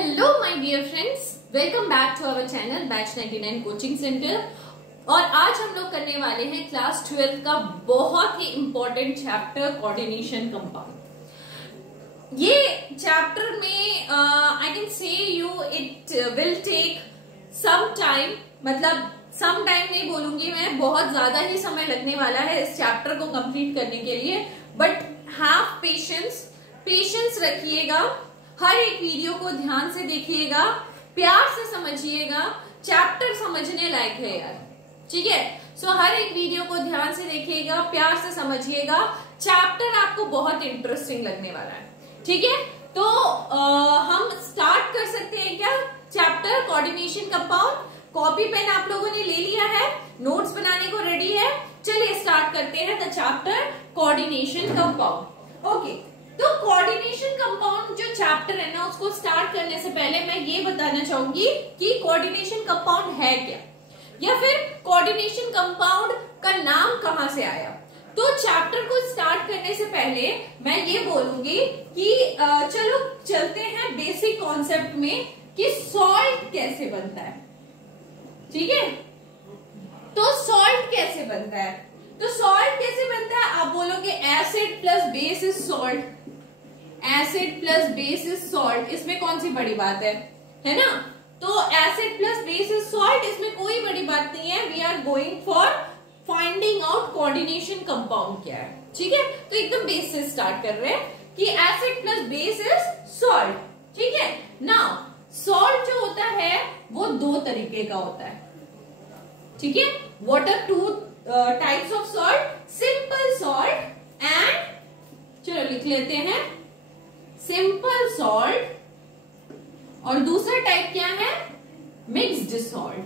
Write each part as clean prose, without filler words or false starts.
Hello my dear friends, welcome back to our channel batch 99 coaching centre. और आज हम लोग करने वाले हैं क्लास 12 का बहुत ही इंपॉर्टेंट चैप्टर कोऑर्डिनेशन कंपाउंड। ये चैप्टर में I can say you it will take some time, मतलब सम टाइम नहीं बोलूंगी मैं, बहुत ज्यादा ही समय लगने वाला है इस चैप्टर को कंप्लीट करने के लिए। बट हैव पेशेंस रखिएगा, हर एक वीडियो को ध्यान से देखिएगा, प्यार से समझिएगा। चैप्टर समझने लायक है यार, ठीक है। सो हर एक वीडियो को ध्यान से देखिएगा, प्यार से समझिएगा। चैप्टर आपको बहुत इंटरेस्टिंग लगने वाला है, ठीक है। तो हम स्टार्ट कर सकते हैं क्या chapter coordination compound. Copy pen आप लोगों ने ले लिया है, नोट्स बनाने को रेडी है। चलिए स्टार्ट करते हैं the chapter coordination compound. Okay, तो कोऑर्डिनेशन कंपाउंड जो चैप्टर है ना, उसको स्टार्ट करने से पहले मैं ये बताना चाहूंगी कि कोऑर्डिनेशन कंपाउंड है क्या, या फिर कोऑर्डिनेशन कंपाउंड का नाम कहां से आया। तो चैप्टर को स्टार्ट करने से पहले मैं ये बोलूंगी कि चलो चलते हैं बेसिक कॉन्सेप्ट में कि सॉल्ट कैसे बनता है, ठीक है। तो सॉल्ट कैसे बनता है, तो सॉल्ट कैसे बनता है, आप बोलोगे acid plus base is salt, acid plus base is salt, इसमें कौन सी बड़ी बात है ना। तो acid plus base is salt, इसमें कोई बड़ी बात नहीं है। We are going for finding out coordination compound क्या है, ठीक है। तो एकदम बेस से स्टार्ट कर रहे हैं कि acid plus base is salt, ठीक है। नाउ सॉल्ट जो होता है वो दो तरीके का होता है, ठीक है। What are two types of salt, simple salt and, चलो लिख लेते हैं, सिंपल सॉल्ट। और दूसरा टाइप क्या है, मिक्स्ड सॉल्ट।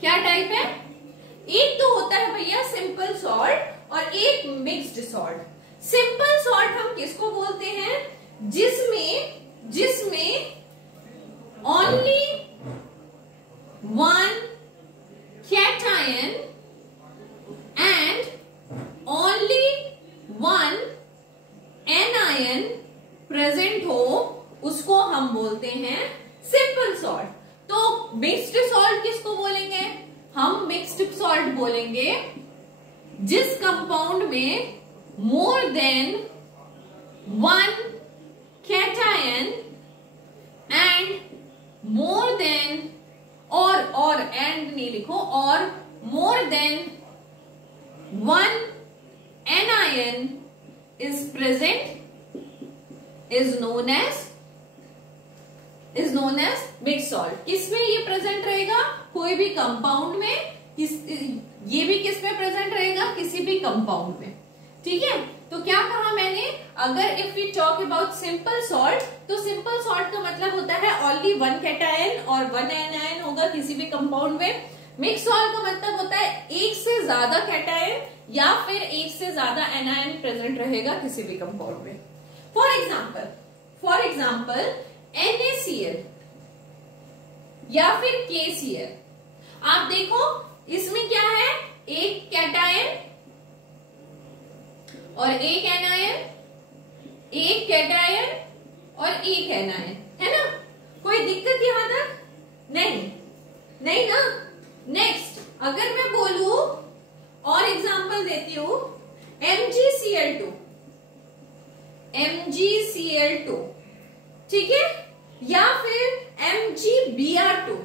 क्या टाइप है, एक तो होता है भैया सिंपल सॉल्ट और एक मिक्स्ड सॉल्ट। सिंपल सॉल्ट हम किसको बोलते हैं, जिसमें only one cation and only one anion present हो, उसको हम बोलते हैं सिंपल सॉल्ट। तो मिक्स्ड सॉल्ट किसको बोलेंगे, हम मिक्स्ड सॉल्ट बोलेंगे जिस कंपाउंड में मोर than one cation and more than, और एंड नहीं लिखो, और मोर than one anion is present is known as mixed salt। किसमें ये प्रेजेंट रहेगा, कोई भी कंपाउंड में, ये भी किसमें प्रेजेंट रहेगा, किसी भी कंपाउंड में, ठीक है। तो क्या कहा मैंने, अगर if we talk about simple salt, तो सिंपल सॉल्ट का मतलब होता है ओनली वन कैटायन और वन एनायन होगा किसी भी कंपाउंड में। मिक्स सॉल्ट का मतलब होता है एक से ज्यादा कैटायन या फिर एक से ज्यादा एनायन प्रेजेंट रहेगा किसी भी कंपाउंड में। फॉर एग्जाम्पल NaCl या फिर KCl, आप देखो इसमें क्या है, एक कैटायन और एक एनायन, एक कैटायन और एक एनायन, है ना। कोई दिक्कत यहां तक नहीं ना। नेक्स्ट अगर मैं बोलूं और एग्जांपल देती हूं, MgCl2, ठीक है, या फिर MgBr2,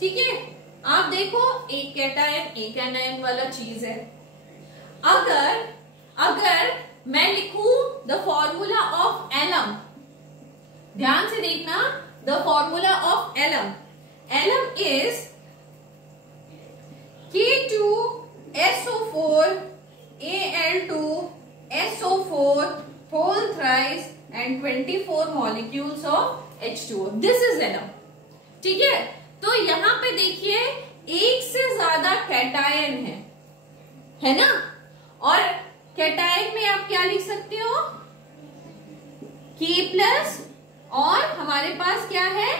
ठीक है। आप देखो एक कैटायन एक एनायन वाला चीज है। अगर मैं लिखूं द फॉर्मूला ऑफ एलम, ध्यान से देखना, the formula of alum is K2SO4 Al2SO4 whole thrice and 24 molecules of H2O. This is alum, ठीक है। तो यहां पे देखिए एक से ज्यादा कैटायन है ना। और कैटायन में आप क्या लिख सकते हो, K प्लस, और हमारे पास क्या है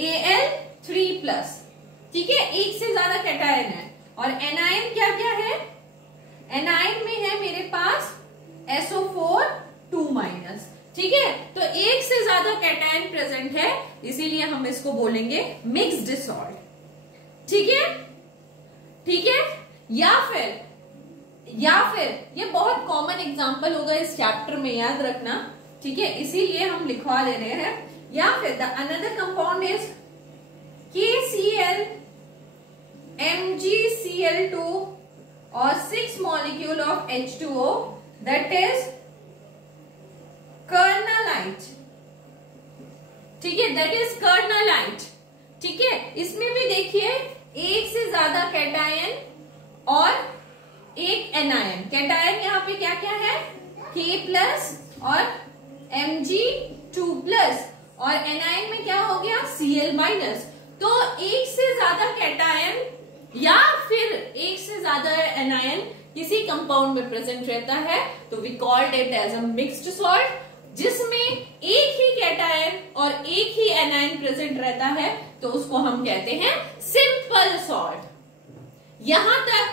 Al3+, ठीक है। एक से ज्यादा कैटायन है। और एनायन क्या क्या है, एनायन में है मेरे पास SO4 2-, ठीक है, तो एक से ज्यादा कैटायन प्रेजेंट है, इसीलिए हम इसको बोलेंगे मिक्स्ड सॉल्ट। ठीक है, ठीक है। या फिर ये बहुत कॉमन एग्जांपल होगा इस चैप्टर में, याद रखना। ठीक है, इसीलिए हम लिखवा दे रहे हैं। या फिर the another compound is KCl MgCl2 और 6 molecule of H2O, that is कर्नलाइट। ठीक है, दैट इज कर्नलाइट। ठीक है, इसमें भी देखिए एक से ज्यादा कैटायन और एक एनायन। कैटायन यहाँ पे क्या क्या है, K+ और Mg2+, और एनायन में क्या हो गया, Cl-। तो एक से ज्यादा कैटायन या फिर एक से ज्यादा एनायन किसी कंपाउंड में प्रेजेंट रहता है तो we called it as a mixed salt. जिसमें एक ही कैटायन और एक ही एनायन प्रेजेंट रहता है तो उसको हम कहते हैं सिंपल सॉल्ट। यहां तक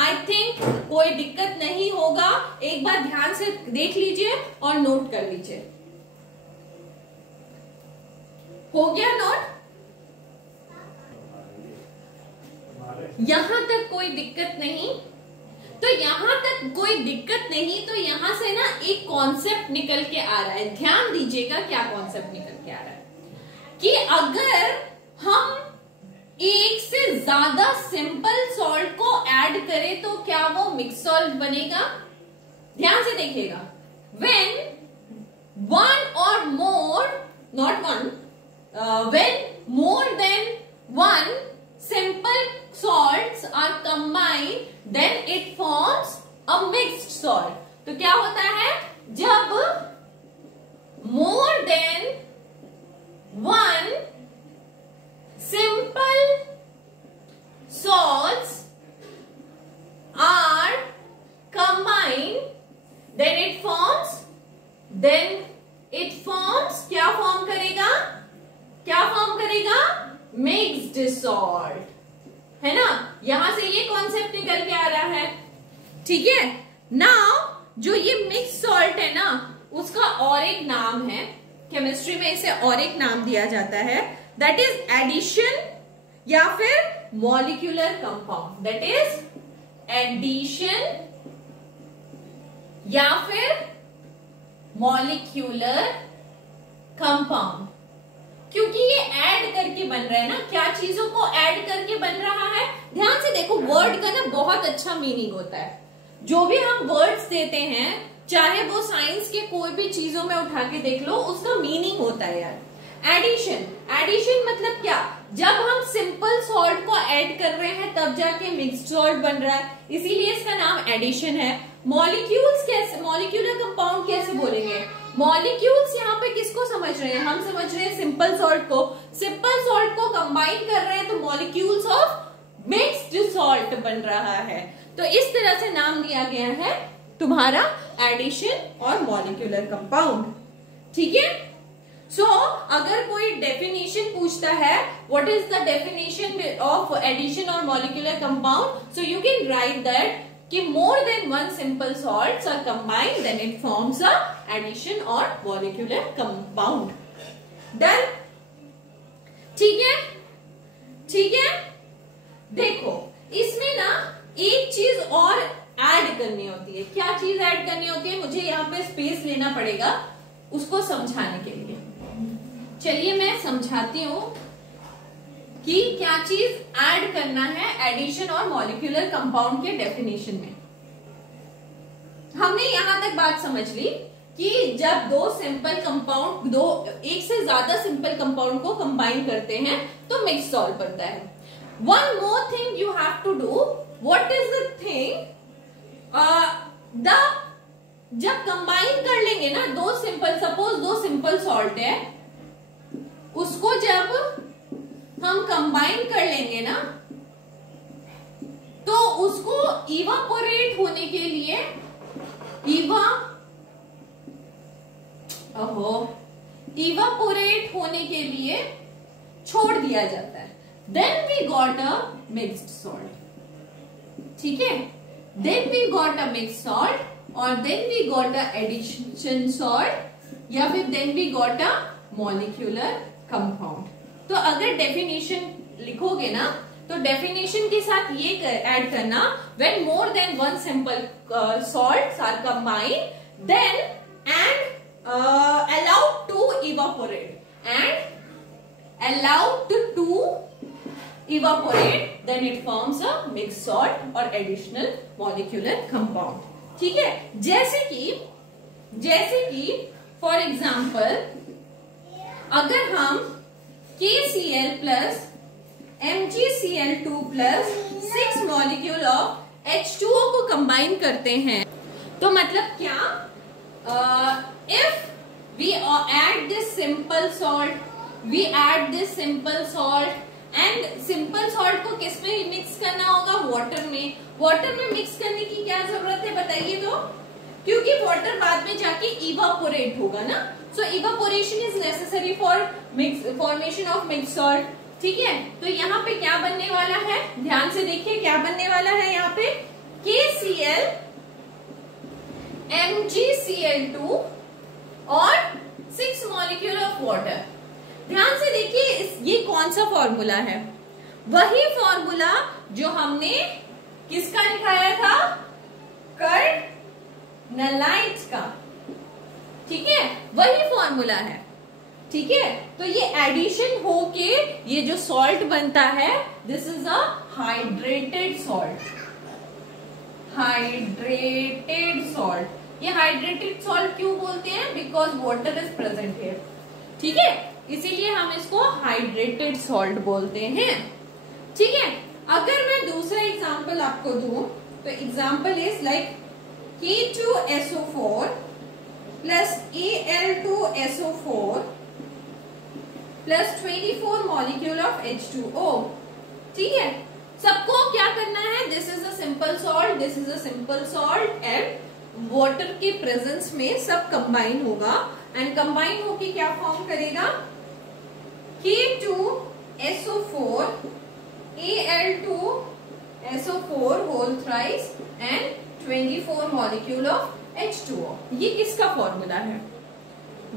आई थिंक कोई दिक्कत नहीं होगा। एक बार ध्यान से देख लीजिए और नोट कर लीजिए। हो गया नोट? यहां तक कोई दिक्कत नहीं? तो यहां तक कोई दिक्कत नहीं, तो यहां से ना एक कॉन्सेप्ट निकल के आ रहा है। ध्यान दीजिएगा क्या कॉन्सेप्ट निकल के आ रहा है कि अगर हम एक से ज्यादा सिंपल सॉल्ट को ऐड करें तो क्या वो मिक्स सॉल्ट बनेगा? ध्यान से देखिएगा। व्हेन वन और more, not one, when more than one simple salts are combined, then it forms a mixed salt। तो क्या होता है, जब more than one simple salts are combined, then it forms क्या फॉर्म करेगा, क्या फॉर्म करेगा, मिक्स्ड सॉल्ट, है ना। यहां से ये कॉन्सेप्ट निकल के आ रहा है। ठीक है, नाउ जो ये मिक्स सॉल्ट है ना, उसका और एक नाम है, केमिस्ट्री में इसे और एक नाम दिया जाता है, दैट इज एडिशन या फिर molecular compound. That is addition या फिर मॉलिक्यूलर कंपाउंड। क्योंकि ये ऐड करके बन रहा है ना, क्या चीजों को ऐड करके बन रहा है। ध्यान से देखो, वर्ड का ना बहुत अच्छा मीनिंग होता है। जो भी हम वर्ड्स देते हैं, चाहे वो साइंस के कोई भी चीजों में उठा के देख लो, उसका मीनिंग होता है यार। एडिशन, एडिशन मतलब क्या, जब हम सिंपल सॉल्ट को ऐड कर रहे हैं तब जाके मिक्स्ड सॉल्ट बन रहा है, इसीलिए इसका नाम एडिशन है। मॉलिक्यूल्स कैसे, मॉलिक्यूलर कंपाउंड कैसे बोलेंगे, मॉलिक्यूल्स यहाँ पे किसको समझ रहे हैं, हम समझ रहे हैं सिंपल सॉल्ट को। सिंपल सॉल्ट को कंबाइन कर रहे हैं तो मॉलिक्यूल्स ऑफ मिक्स्ड सॉल्ट बन रहा है। तो इस तरह से नाम दिया गया है तुम्हारा एडिशन और मॉलिक्यूलर कंपाउंड। ठीक है, सो अगर कोई डेफिनेशन पूछता है what is the definition of addition और molecular compound, so you can write that कि more than one simple salts are combined, then it forms a addition or molecular compound. Done? ठीक है, ठीक है। देखो, इसमें ना एक चीज और ऐड करनी होती है। क्या चीज ऐड करनी होती है, मुझे यहाँ पे स्पेस लेना पड़ेगा उसको समझाने के लिए। चलिए मैं समझाती हूँ कि क्या चीज ऐड करना है एडिशन और मॉलिक्यूलर कंपाउंड के डेफिनेशन में। हमने यहां तक बात समझ ली कि जब दो सिंपल कंपाउंड, एक से ज्यादा सिंपल कंपाउंड को कंबाइन करते हैं तो मिक्स सॉल्ट बनता है। One more thing you have to do, what is the thing, जब कंबाइन कर लेंगे ना दो सिंपल, सपोज दो सिंपल सॉल्ट है, उसको जब हम कंबाइन कर लेंगे ना तो उसको इवापोरेट होने के लिए इवापोरेट होने के लिए छोड़ दिया जाता है। Then we got a mixed salt. ठीक है, then we got a mixed salt और then we got a addition salt या फिर then we got a molecular compound. तो अगर डेफिनेशन लिखोगे ना तो डेफिनेशन के साथ ये ऐड करना, when more than one simple salts are combined then and allowed to evaporate and allowed to evaporate, then it forms a mixed salt or additional molecular compound। ठीक है, जैसे कि फॉर एग्जाम्पल अगर हम KCl plus MgCl2 plus 6 molecule of H2O को combine करते हैं तो मतलब क्या, if we add this simple salt and simple salt को किस में मिक्स करना होगा, वाटर में मिक्स करने की क्या जरूरत है बताइए तो, क्योंकि वाटर बाद में जाके इवापोरेट होगा ना, so evaporation is necessary for formation of mix salt. ठीक है, तो यहाँ पे क्या बनने वाला है, ध्यान से देखिए क्या बनने वाला है यहाँ पे, KCl MgCl2 और 6 मॉलिक्यूल ऑफ वाटर। ध्यान से देखिए ये कौन सा फॉर्मूला है, वही फॉर्मूला जो हमने किसका निकाला था, कार्नलाइट का। ठीक है, वही फॉर्मूला है। ठीक है, तो ये एडिशन होके ये जो सॉल्ट बनता है, this is a hydrated salt. ये हाइड्रेटेड सॉल्ट क्यों बोलते हैं, because water is present here. ठीक है, इसीलिए हम इसको हाइड्रेटेड सॉल्ट बोलते हैं। ठीक है, अगर मैं दूसरा एग्जांपल आपको दूं तो example is like K2SO4 plus Al2SO4 plus 24 molecule of H2O। ठीक है, सबको क्या करना है, this is a simple salt and water के प्रेजेंस में सब कंबाइन होगा एंड कंबाइन होके क्या फॉर्म करेगा, K2SO4 Al2SO4 whole thrice and 24 molecule of H2O। ये किसका फॉर्मूला है,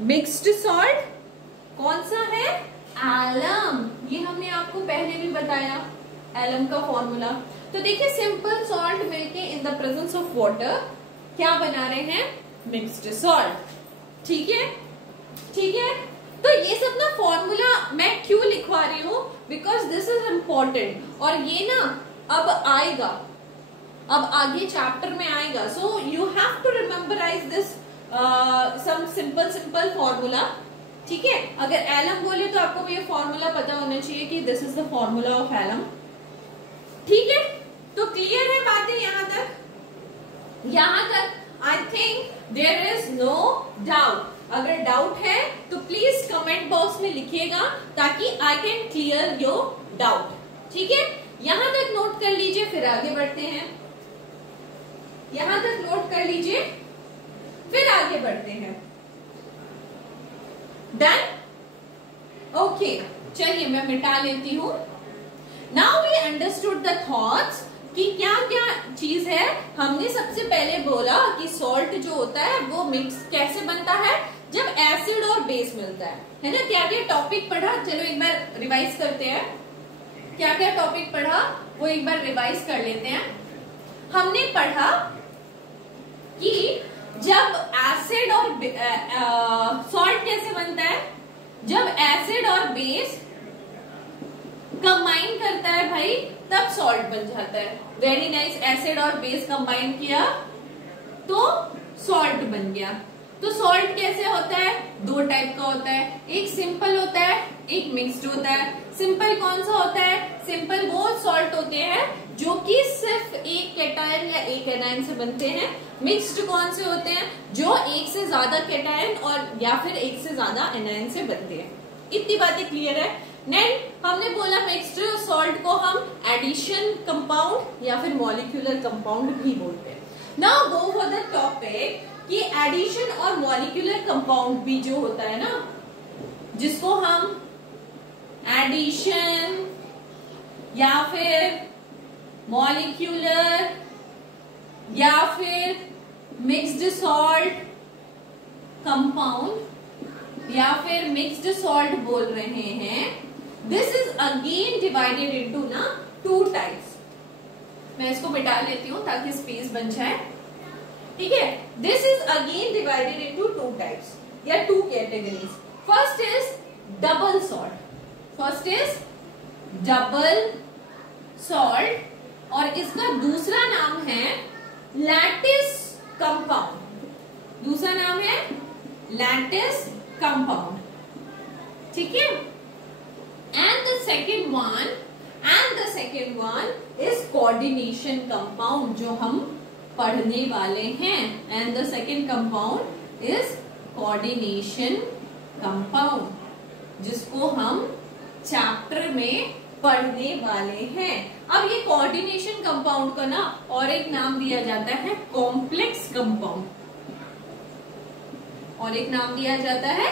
मिक्स्ड सॉल्ट कौन सा है, एलम। ये हमने आपको पहले भी बताया, एलम का फॉर्मूला। तो देखिए सिंपल सॉल्ट मिलके in the presence of water क्या बना रहे हैं, मिक्स्ड सॉल्ट। ठीक है, तो ये सब ना फॉर्मूला मैं क्यों लिखवा रही हूँ, बिकॉज दिस इज इम्पोर्टेंट और ये ना अब आएगा, अब आगे चैप्टर में आएगा। So you have to rememberize this some simple formula. ठीक है, अगर एलम बोले तो आपको ये फॉर्मूला पता होना चाहिए कि this is the formula of alum. ठीक है, तो क्लियर है बातें यहाँ तक I think there is no doubt. अगर डाउट है तो प्लीज कमेंट बॉक्स में लिखिएगा ताकि I can clear your doubt. ठीक है, यहां तक नोट कर लीजिए, फिर आगे बढ़ते हैं। यहां तक नोट कर लीजिए, फिर आगे बढ़ते हैं। डन, ओके, चलिए मैं मिटा लेती हूं। Now we understood the thoughts कि क्या क्या चीज है। हमने सबसे पहले बोला कि सॉल्ट जो होता है वो मिक्स कैसे बनता है, जब एसिड और बेस मिलता है ना। क्या क्या टॉपिक पढ़ा, चलो एक बार रिवाइज करते हैं। क्या क्या टॉपिक पढ़ा वो एक बार रिवाइज कर लेते हैं। हमने पढ़ा कि जब एसिड और सॉल्ट कैसे बनता है, जब एसिड और बेस कंबाइन करता है भाई तब सॉल्ट बन जाता है। वेरी नाइस, एसिड और बेस कंबाइन किया तो सॉल्ट बन गया। तो सॉल्ट कैसे होता है, दो टाइप का होता है, एक सिंपल होता है, एक मिक्स्ड होता है। सिंपल कौन सा होता है, सिंपल वो सॉल्ट होते हैं जो कि सिर्फ एक कैटायन या एक एनायन से बनते हैं। मिक्स्ड कौन से होते हैं, जो एक से ज्यादा कैटायन और या फिर एक से ज्यादा एनायन से बनते हैं। इतनी बातें क्लियर है। नेक्स्ट हमने बोला मिक्स्ड सॉल्ट को हम एडिशन कंपाउंड या फिर मॉलिक्यूलर कंपाउंड भी बोलते हैं। Now go for the topic कि एडिशन और मॉलिक्यूलर कंपाउंड भी जो होता है ना, जिसको हम एडिशन या फिर मॉलिक्यूलर या फिर मिक्स्ड सॉल्ट कंपाउंड या फिर मिक्स्ड सॉल्ट बोल रहे हैं, this is again divided into ना 2 टाइप्स। मैं इसको मिटा लेती हूं ताकि स्पेस बन जाए, ठीक है। This is again divided into 2 types या 2 categories. First is double salt, first is double salt और इसका दूसरा नाम है लैटिस कंपाउंड, दूसरा नाम है लैटिस कंपाउंड, ठीक है। And the second one is coordination compound जो हम पढ़ने वाले हैं। And the second compound is coordination compound जिसको हम चैप्टर में पढ़ने वाले हैं। अब ये कोऑर्डिनेशन कंपाउंड का ना और एक नाम दिया जाता है कॉम्प्लेक्स कंपाउंड, और एक नाम दिया जाता है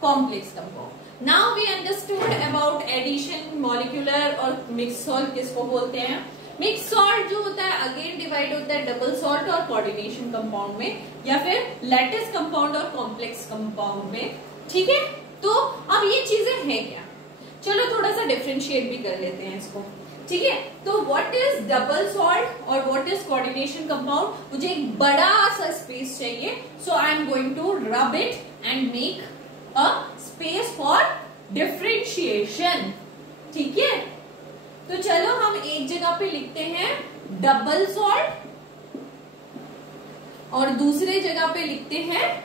complex compound. Now we understood about addition, molecular और मिक्स सॉल्ट किसको बोलते हैं। मिक्स सॉल्ट जो होता है अगेन डिवाइड होता है डबल सॉल्ट और कोऑर्डिनेशन कंपाउंड में, या फिर लैटिस कंपाउंड और कॉम्प्लेक्स कंपाउंड में, ठीक है। तो अब ये चीजें हैं क्या, चलो थोड़ा सा डिफरेंशिएट भी कर लेते हैं इसको, ठीक है। तो व्हाट इज डबल सॉल्ट और व्हाट इज कोऑर्डिनेशन कंपाउंड। मुझे एक बड़ा सा स्पेस चाहिए, so I am going to rub it and make a space for differentiation, ठीक है। तो चलो हम एक जगह पे लिखते हैं डबल सॉल्ट और दूसरे जगह पे लिखते हैं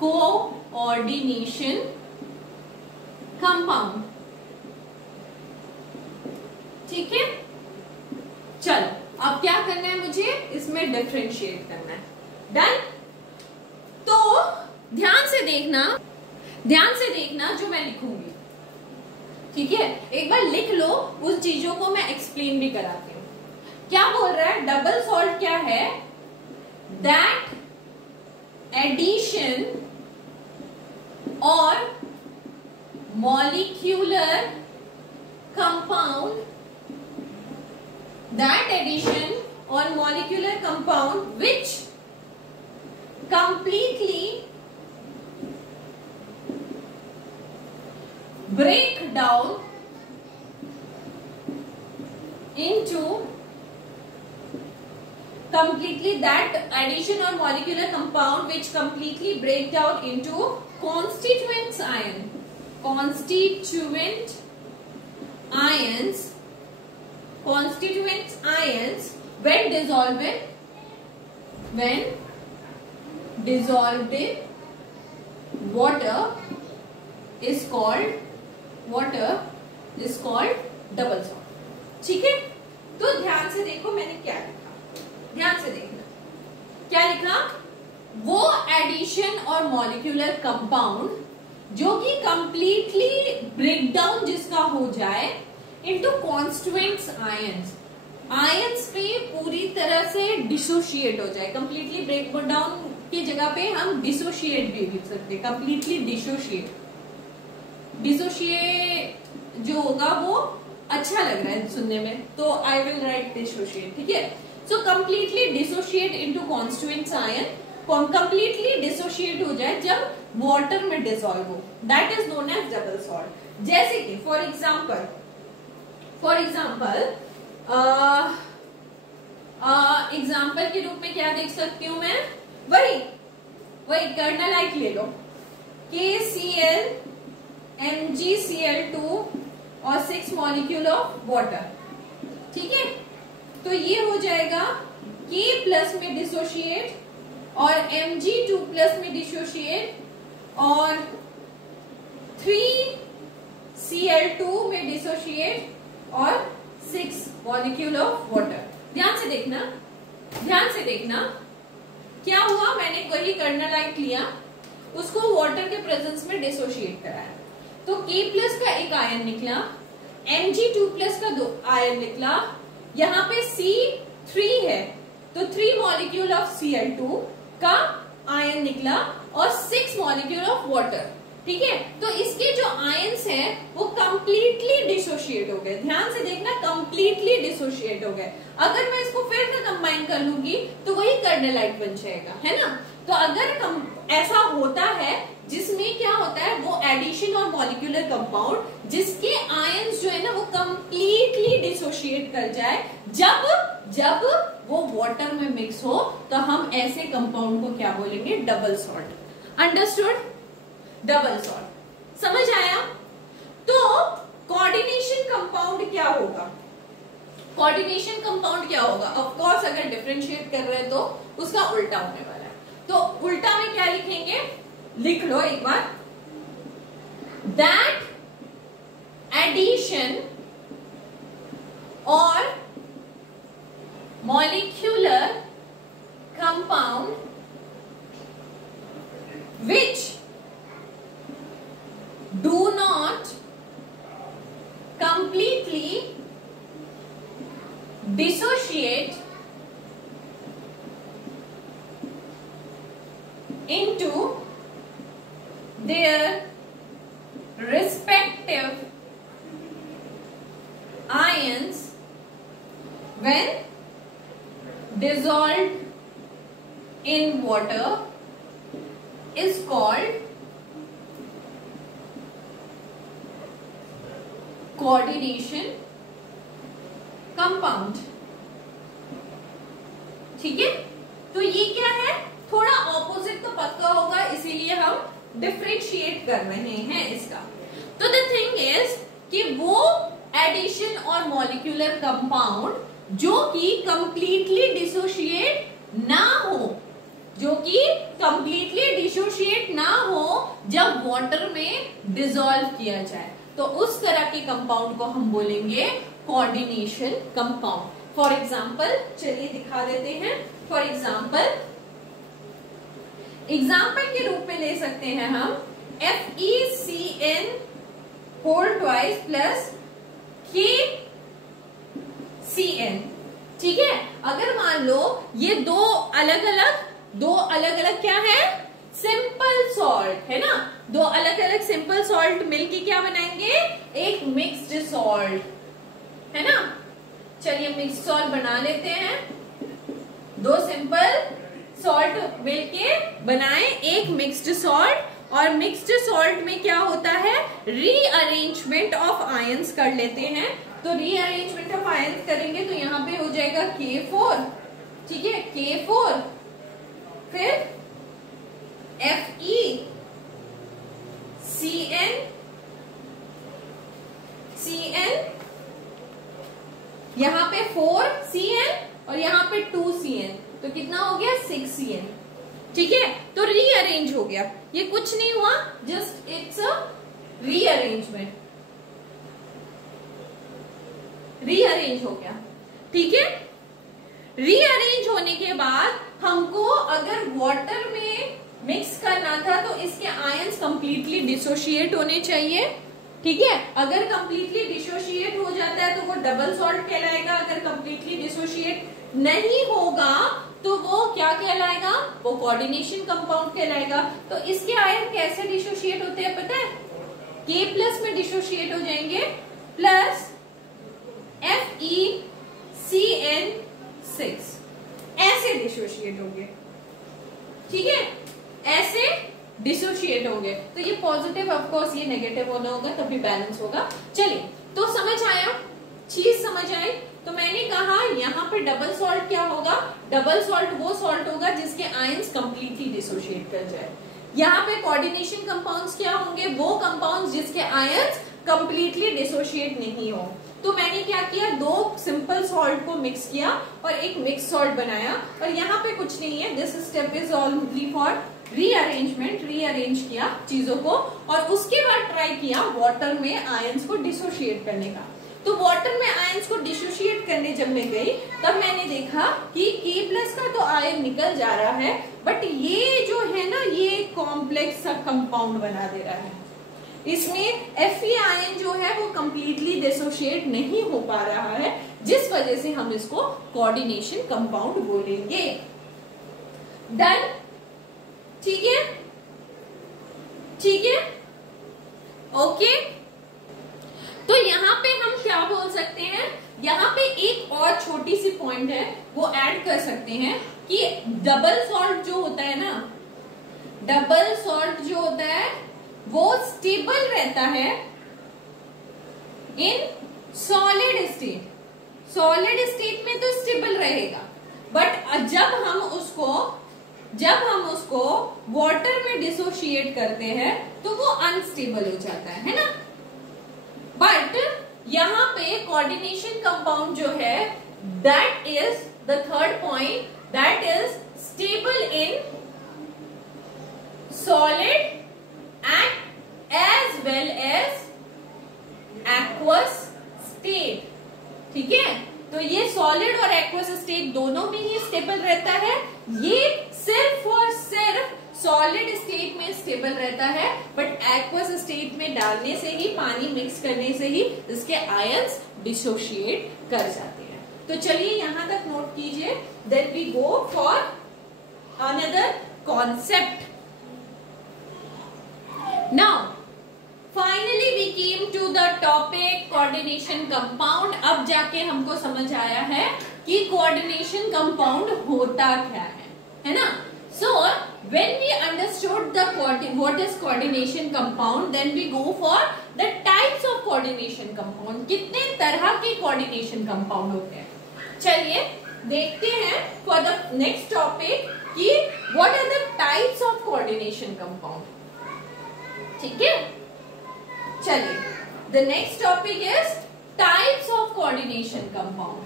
कोऑर्डिनेशन कंपाउंड, ठीक है। चलो अब क्या करना है, मुझे इसमें डिफरेंशिएट करना है। डन। तो ध्यान से देखना जो मैं लिखूंगी, ठीक है। एक बार लिख लो, उस चीजों को मैं एक्सप्लेन भी कराती हूँ। क्या बोल रहा है, डबल सॉल्ट क्या है, दैट एडिशन और molecular compound, that addition or molecular compound which completely break down into that addition or molecular compound which completely break down into constituent ions when dissolved in water is called double salt, ठीक है। तो ध्यान से देखो मैंने क्या लिखा, ध्यान से देखना क्या लिखा। वो एडिशन और मॉलिक्यूलर कंपाउंड जो कि कंप्लीटली ब्रेकडाउन जिसका हो जाए इनटू कॉन्स्टिट्यूएंट्स आयंस पे पूरी तरह से डिसोशिएट हो जाए। कंप्लीटली ब्रेक डाउन की जगह पे हम डिसोशिएट भी लिख सकते हैं, कंप्लीटली डिसोशिएट जो होगा वो अच्छा लग रहा है सुनने में, तो आई विल राइट डिसोशिएट, ठीक है। So completely dissociate into constituents ion, completely dissociate हो जाए जब वाटर में डिसॉल्व हो, that is known as double salt. जैसे कि फॉर एग्जाम्पल एग्जाम्पल के रूप में क्या देख सकती हूं मैं, वही कर्नालाइट ले लो, KCl MgCl2 और 6 मॉलिक्यूल ऑफ वाटर, ठीक है। तो ये हो जाएगा K प्लस में डिसोशिएट और Mg2 प्लस में डिसोशिएट और 3Cl2 में डिसोशिएट और 6 मॉलिक्यूल ऑफ वाटर। ध्यान से देखना क्या हुआ, मैंने कोई कर्नालाइट लिया, उसको वाटर के प्रेजेंस में डिसोशिएट कराया, तो K प्लस का एक आयन निकला, Mg2 प्लस का 2 आयन निकला, यहाँ पे C3 है तो 3 मॉलिक्यूल ऑफ Cl2 का आयन निकला और 6 मॉलिक्यूल ऑफ वाटर, ठीक है। तो इसके जो आयंस हैं वो कंप्लीटली डिसोशिएट हो गए। ध्यान से देखना, कंप्लीटली डिसोशिएट हो गए। अगर मैं इसको फिर से कंबाइन कर लूंगी तो वही कर्नालाइट बन जाएगा, है ना। तो अगर ऐसा होता है जिसमें क्या होता है वो एडिशन और मॉलिक्यूलर कंपाउंड जिसके आयंस जो है ना वो कंप्लीटली डिसोशिएट कर जाए, जब वो वाटर में मिक्स हो तो हम ऐसे कंपाउंड को क्या बोलेंगे, double salt. Understood? Double salt समझ आया? तो कोऑर्डिनेशन कंपाउंड क्या होगा? कोऑर्डिनेशन कंपाउंड क्या होगा? ऑफ कोर्स अगर डिफरेंशिएट कर रहे हैं तो उसका उल्टा होने वाला है। तो उल्टा में क्या लिखेंगे? लिख लो एक बार, दैट एडिशन और molecular compound which do not completely dissociate into their respective ions when dissolved in water is called coordination compound. ठीक है, तो ये क्या है, थोड़ा ऑपोजिट तो पक्का होगा, इसीलिए हम डिफरेंशिएट कर रहे हैं इसका। तो द थिंग इज कि वो एडिशन और मॉलिक्यूलर कंपाउंड जो कि कंप्लीटली डिसोशिएट ना हो, जो कि कंप्लीटली डिसोशिएट ना हो जब वाटर में डिसॉल्व किया जाए, तो उस तरह के कंपाउंड को हम बोलेंगे कोऑर्डिनेशन कंपाउंड। फॉर एग्जाम्पल चलिए दिखा देते हैं। फॉर एग्जाम्पल के रूप में ले सकते हैं हम FeCN whole twice plus KCN। ठीक है, अगर मान लो ये दो अलग अलग क्या है, सिंपल सॉल्ट है ना, दो अलग अलग सिंपल सॉल्ट मिलके क्या बनाएंगे, एक मिक्स्ड सॉल्ट है ना। चलिए मिक्स्ड सॉल्ट बना लेते हैं, दो सिंपल सॉल्ट मिलके बनाए एक मिक्स्ड सॉल्ट, और मिक्स्ड सॉल्ट में क्या होता है, रीअरेंजमेंट ऑफ आयंस कर लेते हैं। तो रीअरेंजमेंट ऑफ आयंस करेंगे तो यहाँ पे हो जाएगा K4, ठीक है, K4, फिर FeCN, यहाँ पे 4Cn और यहाँ पे 2Cn, तो कितना हो गया 6Cn। ठीक है, तो रीअरेंज हो गया, ये कुछ नहीं हुआ, just it's a rearrangement, rearrange हो गया। ठीक है, रीअरेंज होने के बाद हमको अगर वाटर में मिक्स करना था तो इसके आयंस कंप्लीटली डिसोशिएट होने चाहिए। ठीक है, अगर कंप्लीटली डिसोशिएट हो जाता है तो वो डबल सॉल्ट कहलाएगा, अगर कंप्लीटली डिसोशिएट नहीं होगा तो वो क्या कहलाएगा, वो कोऑर्डिनेशन कंपाउंड कहलाएगा। तो इसके आयन कैसे डिसोशिएट होते हैं पता है, K प्लस में डिसोशिएट हो जाएंगे, प्लस FeCN6 ऐसे डिसोशिएट होंगे। ठीक है, ऐसे डिसोशिएट होंगे, तो ये पॉजिटिव, ऑफ कोर्स ये नेगेटिव होना होगा तभी बैलेंस होगा। चलिए, तो समझ आया, चीज समझ आई। तो मैंने कहा यहाँ पे डबल सॉल्ट क्या होगा, डबल सॉल्ट वो सॉल्ट होगा जिसके आयंस कंप्लीटली डिसोशिएट कर जाए। यहाँ पे कोऑर्डिनेशन कंपाउंड्स क्या होंगे, वो कंपाउंड्स जिसके आयंस कंप्लीटली डिसोशिएट नहीं हो। तो मैंने क्या किया, दो सिंपल सॉल्ट को मिक्स किया और एक मिक्स सॉल्ट बनाया, और यहाँ पे कुछ नहीं है, this step is only for rearrangement, rearrange किया चीजों को, और उसके बाद ट्राई किया वाटर में आयंस को डिसोशिएट करने का। तो वाटर में आयंस को डिसोशिएट करने जब मैं गई तब मैंने देखा कि K प्लस का तो आयन निकल जा रहा है, बट ये जो है ना ये कॉम्प्लेक्स सा कंपाउंड बना दे रहा है, इसमें Fe आयन जो है वो कंप्लीटली डिसोशिएट नहीं हो पा रहा है, जिस वजह से हम इसको कोऑर्डिनेशन कंपाउंड बोलेंगे। डन? ठीक है, ठीक है, ओके। तो यहाँ पे हम क्या बोल सकते हैं, यहाँ पे एक और छोटी सी पॉइंट है वो ऐड कर सकते हैं कि डबल सॉल्ट जो होता है ना, डबल सॉल्ट जो होता है वो स्टेबल रहता है in solid state. Solid state में तो स्टेबल रहेगा, बट जब हम उसको वाटर में डिसोशिएट करते हैं तो वो अनस्टेबल हो जाता है ना। बट यहां पे कोऑर्डिनेशन कंपाउंड जो है that is the third point, that is stable in solid and as well as aqueous state. ठीक है, तो ये सॉलिड और एक्वस स्टेट दोनों में ही स्टेबल रहता है। ये सिर्फ और सिर्फ सॉलिड स्टेट में स्टेबल रहता है, बट एक्वस स्टेट में डालने से ही, पानी मिक्स करने से ही इसके आयंस डिसोशिएट कर जाते हैं। तो चलिए यहां तक नोट कीजिए, then we go for another concept. Now finally we came to the topic coordination compound. अब जाके हमको समझ आया है कि कोऑर्डिनेशन कंपाउंड होता क्या है ना। So when we understood the what is coordination compound, then we go for the types of coordination compound. कितने तरह के कोऑर्डिनेशन कंपाउंड होते हैं, चलिए देखते हैं फॉर द नेक्स्ट टॉपिक कि what are the types of coordination compound. ठीक है, चलिए the next topic is types of coordination compound.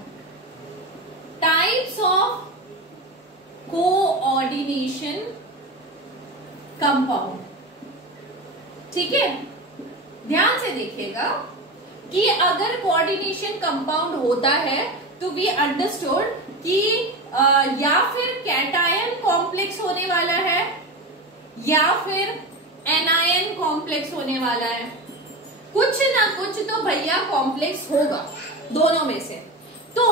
Types of coordination compound. ठीक है, ध्यान से देखिएगा कि अगर कोऑर्डिनेशन कंपाउंड होता है तो वी अंडरस्टूड कि या फिर कैटायन कॉम्प्लेक्स होने वाला है या फिर एनायन कॉम्प्लेक्स होने वाला है। कुछ ना कुछ तो भैया कॉम्प्लेक्स होगा दोनों में से। तो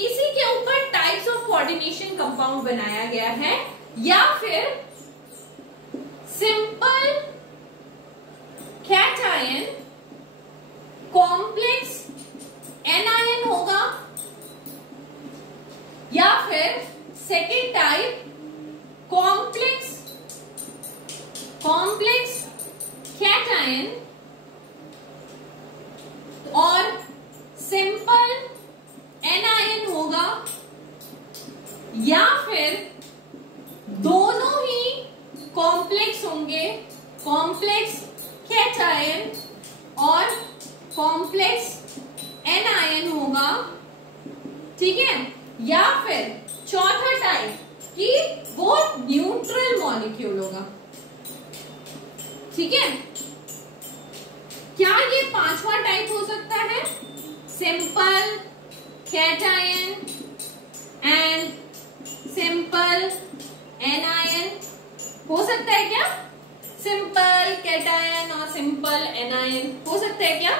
इसी के ऊपर टाइप्स ऑफ कोऑर्डिनेशन कंपाउंड बनाया गया है। या फिर सिंपल कैटायन कॉम्प्लेक्स एनायन होगा, या फिर सेकेंड टाइप कॉम्प्लेक्स कैटायन और सिंपल एनायन होगा, या फिर दोनों ही कॉम्प्लेक्स होंगे, कॉम्प्लेक्स कैटायन और कॉम्प्लेक्स एनायन होगा। ठीक है, या फिर चौथा टाइप कि वो न्यूट्रल मॉलिक्यूल होगा। ठीक है, क्या ये पांचवा टाइप हो सकता है, simple cation and simple anion हो सकता है क्या? सिंपल कैटायन और सिंपल एनायन हो सकता है क्या?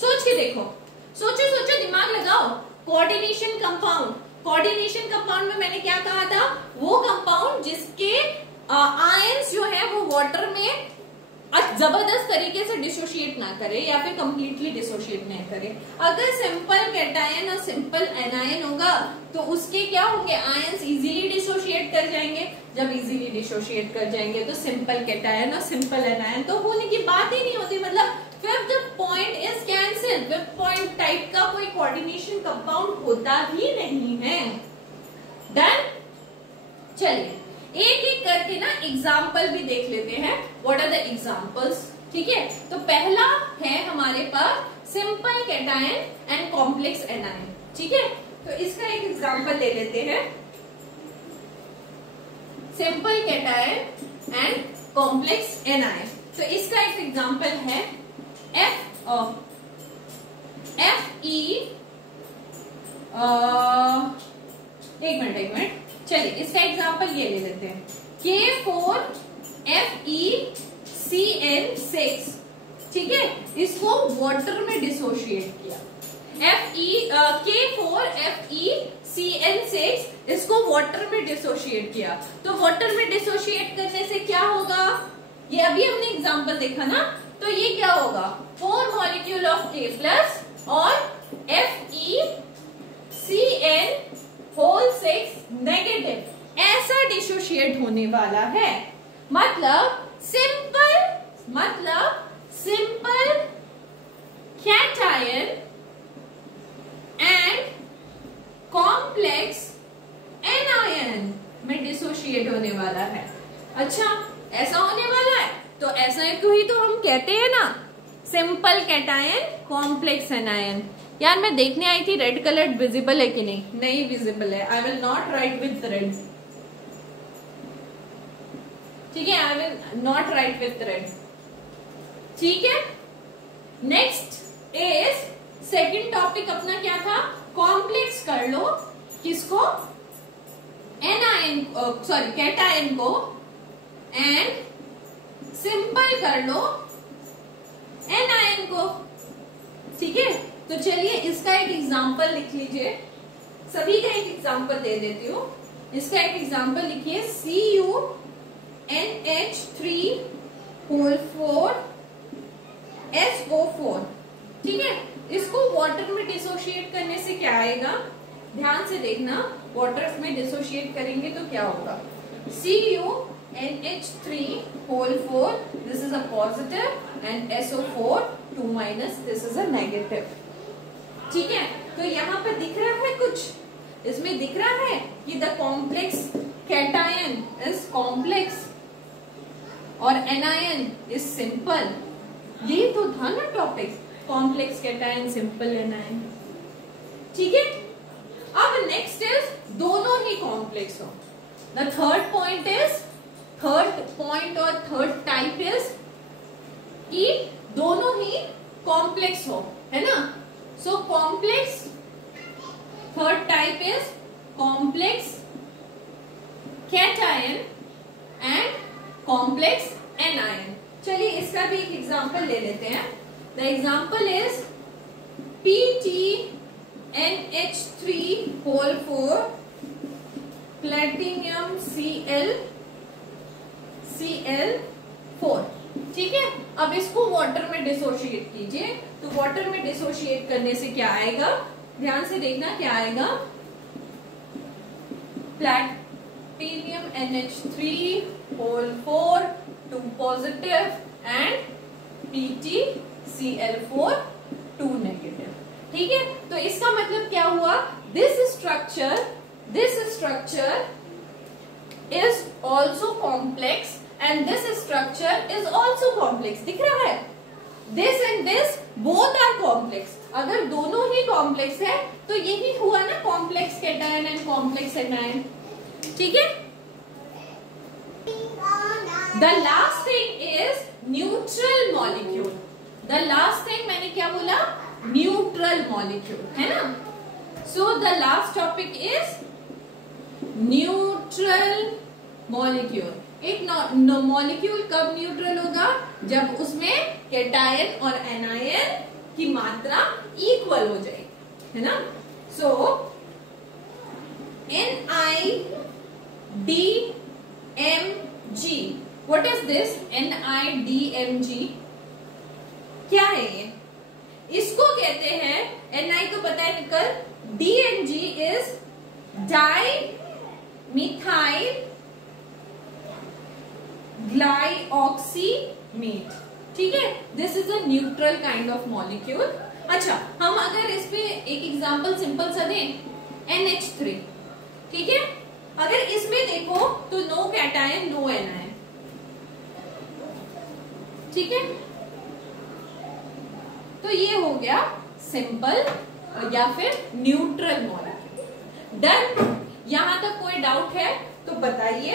सोच के देखो, सोचो सोचो, दिमाग लगाओ। कोऑर्डिनेशन कंपाउंड में मैंने क्या कहा था, वो कंपाउंड जिसके आयंस जो है वो वाटर में जबरदस्त तरीके से डिसोशिएट ना करे या फिर कंप्लीटली डिसोशिएट नहीं करे। अगर सिंपल कैटायन और सिंपल एनायन होगा तो उसके क्या होंगे, आयंस इजीली डिसोशिएट कर जाएंगे। जब इजीली डिसोशिएट कर जाएंगे तो सिंपल कैटायन और सिंपल एनायन तो होने की बात ही नहीं होती। मतलब fifth point is cancel. Fifth point type का कोई कोऑर्डिनेशन कंपाउंड होता ही नहीं है। डन। चलिए एक एक करके ना एग्जाम्पल भी देख लेते हैं। What are the examples? ठीक है, तो पहला है हमारे पास simple cation and complex anion. ठीक है, तो इसका एक एग्जाम्पल ले लेते हैं। Simple cation and complex anion, तो इसका एक एग्जाम्पल है एक मिनट चलिए इसका एग्जांपल ये ले लेते हैं, K4FeCN6। ठीक है, इसको वाटर में डिसोशिएट किया। K4FeCN6 इसको वाटर में डिसोशिएट किया। तो वाटर में डिसोशिएट करने से क्या होगा, ये अभी हमने एग्जांपल देखा ना, तो ये क्या होगा, 4 मॉलिक्यूल ऑफ K प्लस और FeCN6 नेगेटिव, ऐसा डिसोशिएट होने वाला है। मतलब simple cation and complex anion में डिसोशिएट होने वाला है। अच्छा, ऐसा होने वाला है, तो ऐसा को ही तो हम कहते हैं ना, सिंपल कैटायन कॉम्प्लेक्स एनायन। यार मैं देखने आई थी रेड कलर विजिबल है कि नहीं? नहीं विजिबल है। I will not right with red, ठीक है, I will not right with red, ठीक है। नेक्स्ट इज सेकंड टॉपिक अपना क्या था? कॉम्प्लेक्स कर लो किसको? एनायन, सॉरी कैटायन को, एंड सिंपल कर लो एनायन को, ठीक है। तो चलिए इसका एक एग्जांपल लिख लीजिए, सभी का एक एग्जांपल दे देती हूँ। इसका एक एग्जांपल लिखिए, CuNH3 SO4, ठीक है। इसको वाटर में डिसोशिएट करने से क्या आएगा? ध्यान से देखना, वाटर में डिसोशिएट करेंगे तो क्या होगा? CuNH3 this is a positive and SO4 2- this is a negative, ठीक है। तो यहाँ पे दिख रहा है कुछ, इसमें दिख रहा है कि the complex cation is complex और एनायन इज सिंपल। ये तो था ना topic, complex cation simple anion, ठीक है। अब नेक्स्ट इज दोनों ही कॉम्प्लेक्स हो। द थर्ड पॉइंट और थर्ड टाइप इज कि दोनों ही कॉम्प्लेक्स हो, है ना। So complex, third type is complex cation and complex anion. चलिए इसका भी एक एग्जांपल ले लेते हैं। The example is PTNH3 platinum Cl4, ठीक है। अब इसको वाटर में डिसोशिएट कीजिए, तो वाटर में डिसोशिएट करने से क्या आएगा? ध्यान से देखना क्या आएगा? Platinum NH3 2 positive and PtCl4 2 negative, ठीक है। तो इसका मतलब क्या हुआ? This structure is also complex and this structure is also complex. दिख रहा है? This and this both are complex. अगर दोनों ही कॉम्प्लेक्स है तो यही हुआ ना complex cation and complex anion, ठीक है। The last thing is neutral molecule. The last thing मैंने क्या बोला? न्यूट्रल मॉलिक्यूल, है ना। So the last topic is neutral molecule. एक मॉलिक्यूल कब न्यूट्रल होगा? जब उसमें कैटायन और एनायन की मात्रा इक्वल हो जाएगी, है ना। सो NiDMG, what is this? NiDMG क्या है ये? इसको कहते हैं, Ni को पता है निकल, DMG इज डाइमिथाइल ग्लाइऑक्सीमेट, ठीक है। This is a neutral kind of molecule. अच्छा, हम अगर इस पे एक एग्जांपल सिंपल सा दें, NH3, ठीक है। अगर इसमें देखो तो नो कैटायन नो एनायन, ठीक है। तो ये हो गया सिंपल या फिर न्यूट्रल मॉलिक्यूल। डन। यहां तक कोई डाउट है तो बताइए।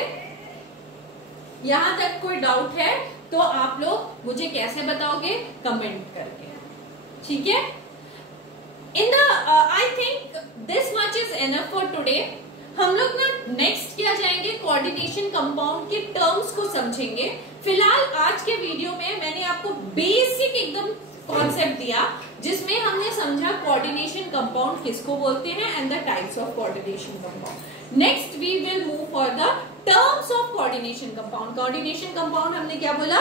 यहां तक कोई डाउट है तो आप लोग मुझे कैसे बताओगे? कमेंट करके, ठीक है। In the I think this much is enough for today. हम लोग ना नेक्स्ट क्या जाएंगे, कोऑर्डिनेशन कंपाउंड के टर्म्स को समझेंगे। फिलहाल आज के वीडियो में मैंने आपको बेसिक एकदम कॉन्सेप्ट दिया, जिसमें हमने समझा कोऑर्डिनेशन कंपाउंड किसको बोलते हैं and the types of coordination compound. Next we will move for the terms of coordination compound. Coordination compound हमने क्या बोला?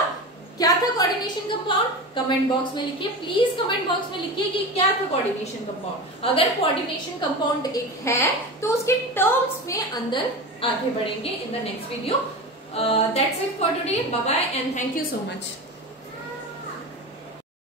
क्या था कोऑर्डिनेशन कंपाउंड? कमेंट बॉक्स में लिखिए, प्लीज कमेंट बॉक्स में लिखिए कि क्या था कोऑर्डिनेशन कंपाउंड। अगर कोऑर्डिनेशन कंपाउंड एक है तो उसके टर्म्स में अंदर आगे बढ़ेंगे in the next video. That's it for today, bye bye and thank you so much.